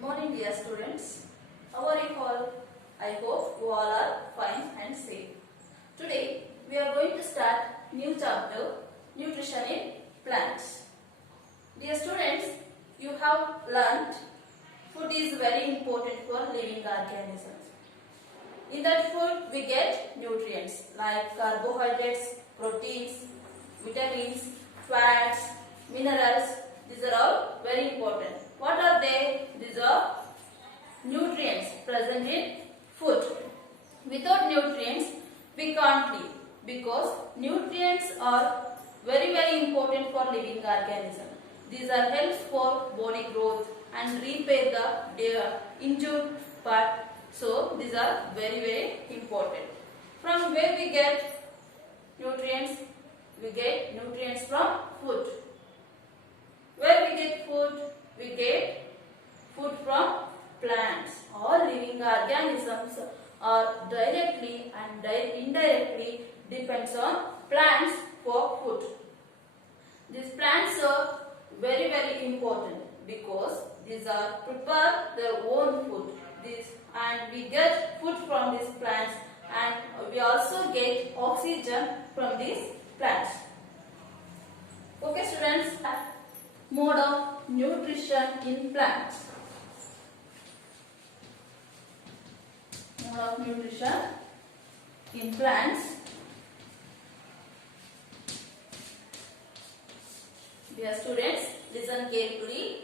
Good morning, dear students. How are you all? I hope you all are fine and safe. Today we are going to start new chapter, Nutrition in Plants. Dear students, you have learnt food is very important for living organisms. In that food we get nutrients like carbohydrates, proteins, vitamins, fats, minerals. These are all very important. What are they? These are nutrients present in food. Without nutrients we can't live because nutrients are very important for living organisms. These are helps for body growth and repair the injured part. So these are very important. From where we get nutrients? We get nutrients from food. Where we get food? We get food from plants. All living organisms are directly and indirectly depends on plants for food. These plants are very important because these are prepare their own food. And we get food from these plants, and we also get oxygen from these plants. Okay, students, mode of nutrition in plants. Mode of nutrition in plants. Dear students, listen carefully.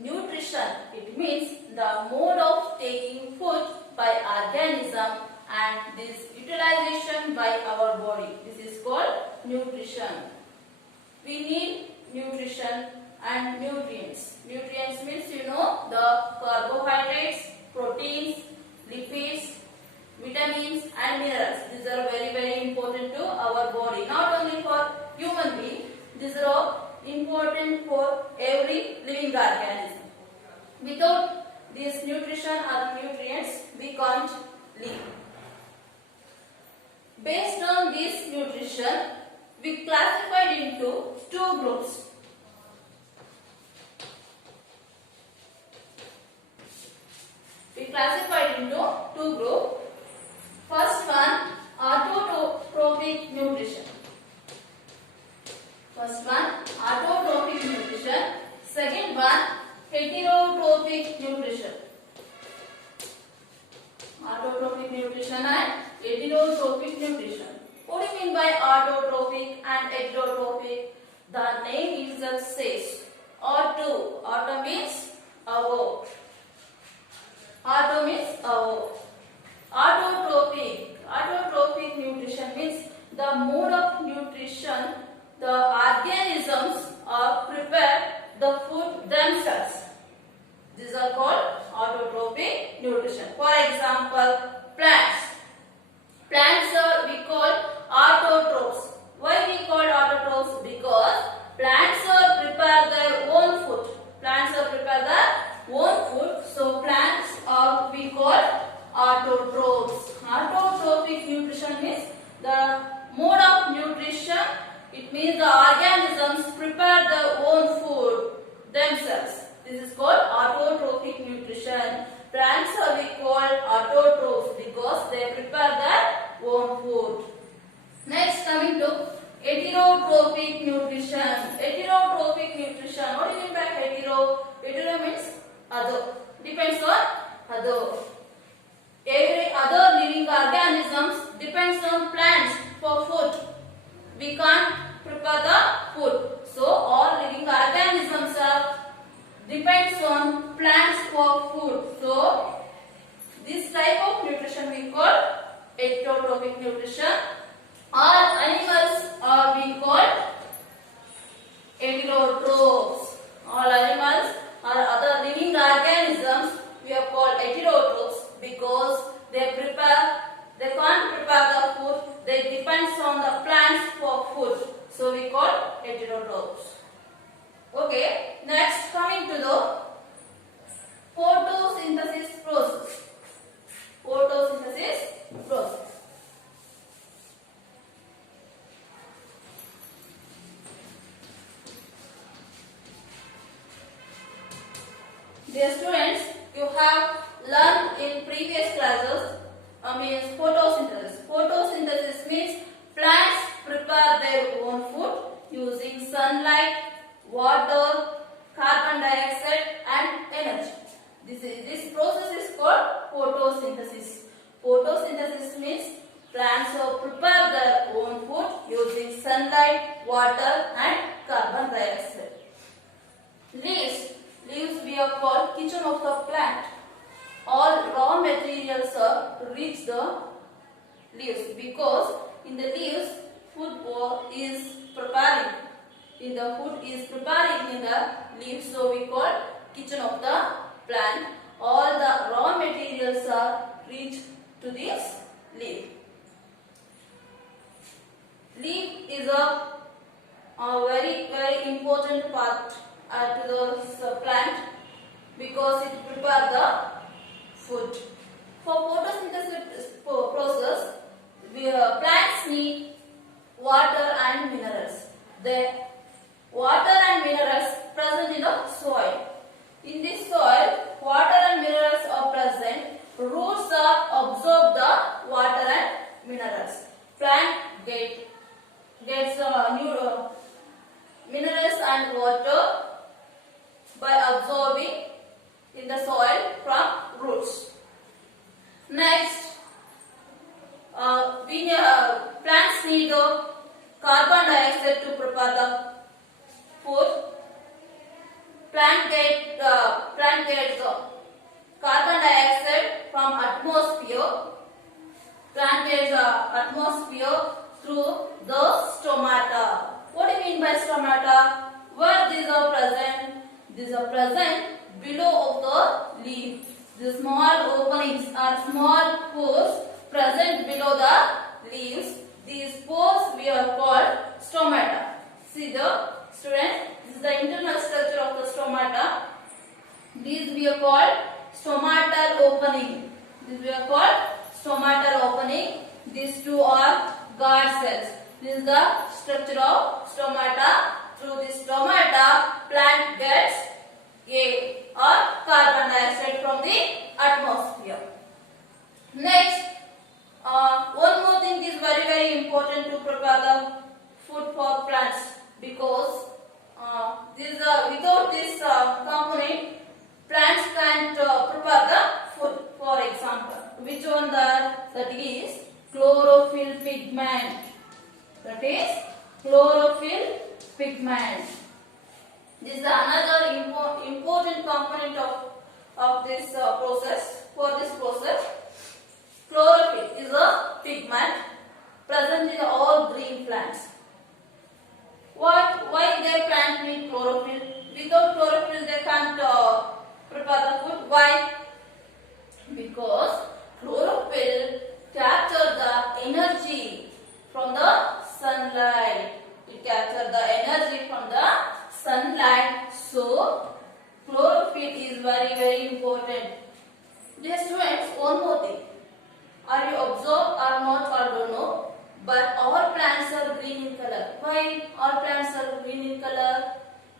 Nutrition, it means the mode of taking food by organism and this utilization by our body. This is called nutrition. We need nutrition and nutrients. Nutrients means the carbohydrates, proteins, lipids, vitamins and minerals. These are very important to our body. Not only for human being, these are all important for every living organism. Without this nutrition or nutrients, we can't live. Based on this nutrition, we classified into two groups. We classified into two groups. First one, autotrophic nutrition. First one, autotrophic nutrition. Second one, heterotrophic nutrition. Autotrophic nutrition and heterotrophic nutrition. What do you mean by autotrophic and heterotrophic? The name itself says auto. Auto means above. Auto means above. Autotrophic nutrition means the mode of nutrition the organisms are prepared the food themselves. These are called autotrophic nutrition. For example, plants. Plants are we call autotrophs. Why we call autotrophs? Because plants are prepare their own food. Plants are prepare their own food. So plants are we call autotrophs. Autotrophic nutrition means the mode of nutrition. It means the organisms prepare their own food themselves. This is called autotrophic nutrition. Plants are we called autotrophs because they prepare their own food. Next, coming to heterotrophic nutrition. Heterotrophic nutrition. What do you mean by hetero? Hetero means other. Depends on other. Every other living organisms depends on plants for food. We can't prepare the food. So all living organisms depends on plants for food. So this type of nutrition we call heterotrophic nutrition. All animals are we call heterotrophs. All animals or other living organisms we are called heterotrophs because they can't prepare the food. They depends on the plants for food. So we call heterotrophs. Okay. Next, coming to the photosynthesis process. Photosynthesis process. Dear students, You have learned in previous classes means photosynthesis. Photosynthesis means plants prepare their own food using sunlight, water, carbon dioxide and energy. This process is called photosynthesis. Photosynthesis means plants prepare their own food using sunlight, water and carbon dioxide. Leaves we are called kitchen of the plant. All raw materials reach the leaves because in the leaves food is preparing. In the food is preparing in the leaves, so we call kitchen of the plant. All the raw materials are reach to this leaf. Leaf is a very important part to the plant because it prepares the food. For photosynthesis process, plants need water and minerals. The water and minerals present in the soil. In this soil, water and minerals are present. Roots are absorb the water and minerals. Plant gets minerals and water by absorbing in the soil from roots. Next, plants need the carbon dioxide to prepare the food. Plant gets carbon dioxide from atmosphere. Plant gets atmosphere through the stomata. What do you mean by stomata? Where these are present? These are present below of the leaf. The small openings are small pores present below the leaves. These pores we are called stomata. See the students, this is the internal structure of the stomata. These we are called stomatal opening. These we are called stomatal opening. These two are guard cells. This is the structure of stomata. Through this stomata, plant gets air or carbon dioxide from the atmosphere. Next, one more thing is very important to prepare the food for plants because without this component, plants can't prepare the food. For example, which one that is chlorophyll pigment. That is chlorophyll pigment. This is another important component of this process. For this process, chlorophyll is a pigment present in all green plants. Why their plant need chlorophyll? Without chlorophyll, they can't prepare the food. Why? Because chlorophyll captures the energy from the sunlight. It captures the energy from the sunlight. So, chlorophyll is very important. Dear students, one more thing. Are you observed or not, I don't know. But our plants are green in color. Why our plants are green in color?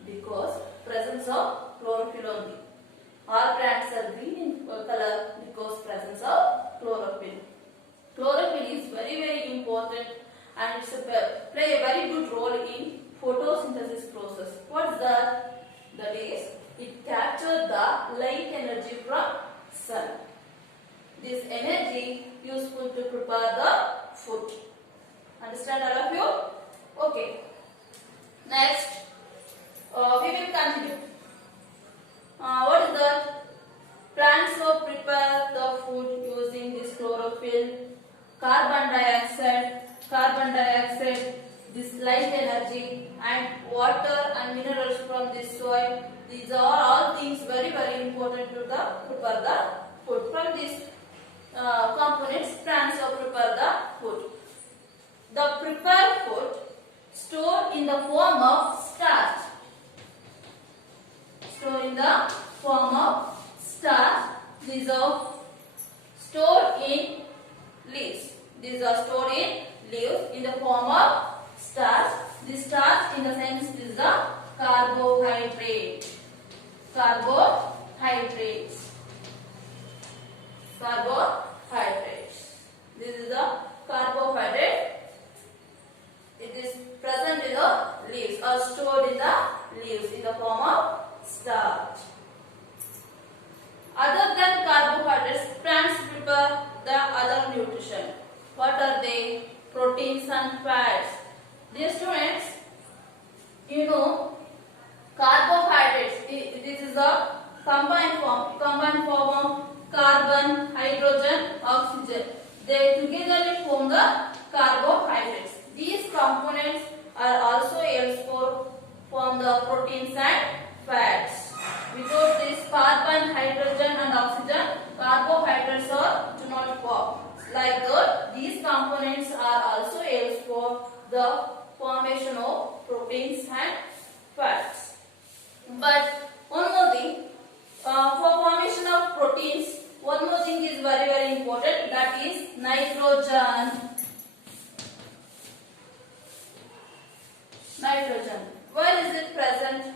Because presence of chlorophyll only. Our plants are green in color because presence of chlorophyll. Chlorophyll is very important and it's play a very good role in photosynthesis process. What is that? That is, it captures the light energy from sun. This energy useful to prepare the food. Understand all of you? Okay. Next, we will continue. What is that? Plants will prepare the food using this chlorophyll, carbon dioxide, this light energy and water and minerals from this soil. These are all things very important to prepare the food. From these components, plants will prepare the food. The prepared food stored in the form of starch. Stored in the form of starch. These are stored in leaves. These are stored in leaves in the form of starch. This starch in the sense is the carbohydrate. Carbohydrates. carbohydrates. This is the carbohydrate. It is present in the leaves or stored in the leaves in the form of starch. Other than carbohydrates, plants prepare the other nutrition. What are they? Proteins and fats. Dear students, you know carbohydrates. This is a combined form of carbon, hydrogen, oxygen. They together form the carbohydrates. These components are also used for form the proteins and fats. Without this carbon, hydrogen and oxygen, carbohydrates do not form. Like that, these components are also used for the formation of proteins and fats. But one more thing, for formation of proteins, one more thing is very important, that is nitrogen. Nitrogen. Where is it present?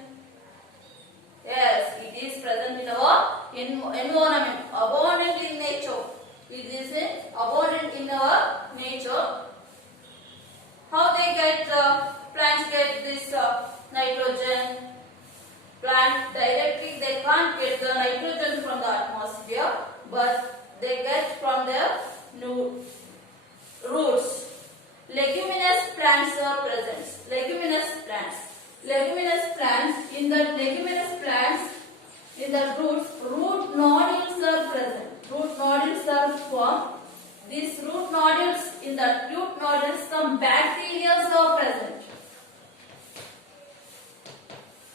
Yes, it is present in our environment, abundant in nature. It is abundant in our nature. How they get plants get this nitrogen? Plants directly they can't get the nitrogen from the atmosphere, but they get from their roots. Leguminous plants are present. Leguminous plants. Leguminous plants, in the leguminous plants, in the roots, root nodules are present. Root nodules are formed. These root nodules, in the root nodules, some bacteria are present.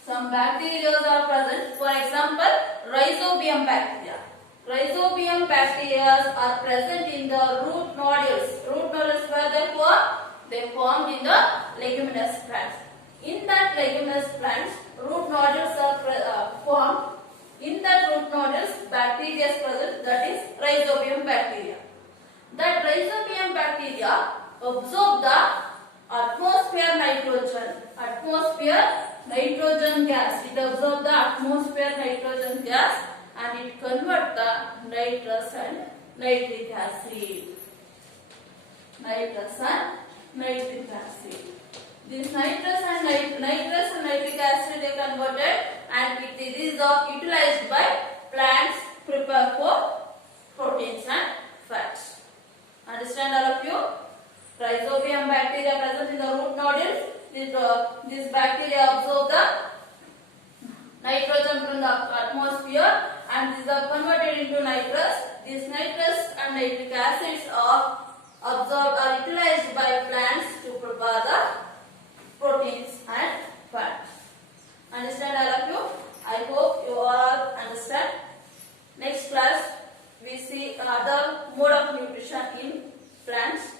Some bacteria are present. For example, rhizobium bacteria. Rhizobium bacteria are present in the root nodules. Root nodules where they form? They formed in the leguminous plants. In that leguminous plants, root nodules are formed. In that root nodules, bacteria is present, that is rhizobium bacteria. That rhizobium bacteria absorb the atmosphere nitrogen. Atmosphere nitrogen gas. It absorbs the atmosphere nitrogen gas and it converts the nitrous and nitric acid. Nitrous and nitric acid. This nitrous and nitric acid is converted and it is utilized by plants prepare for proteins and fats. Understand all of you? Rhizobium bacteria present in the root nodules. This bacteria absorb the nitrogen from the atmosphere and these are converted into nitrous. These nitrous and nitric acids are absorbed or utilized by plants to prepare the proteins and fats. Understand all of you? I hope you all understand. Next class we see other mode of nutrition in plants.